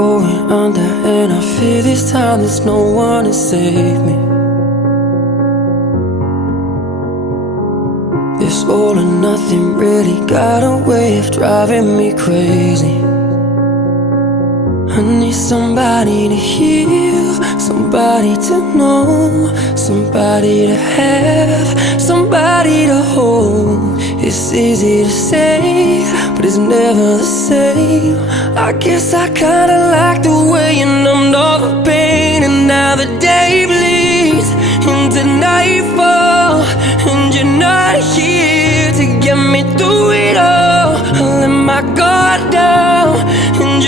going under, and I fear this time there's no one to save me. This all or nothing really got a way of driving me crazy. I need somebody to heal, somebody to know, somebody to have, somebody to hold. It's easy to say, but it's never the same. I guess I kinda like the way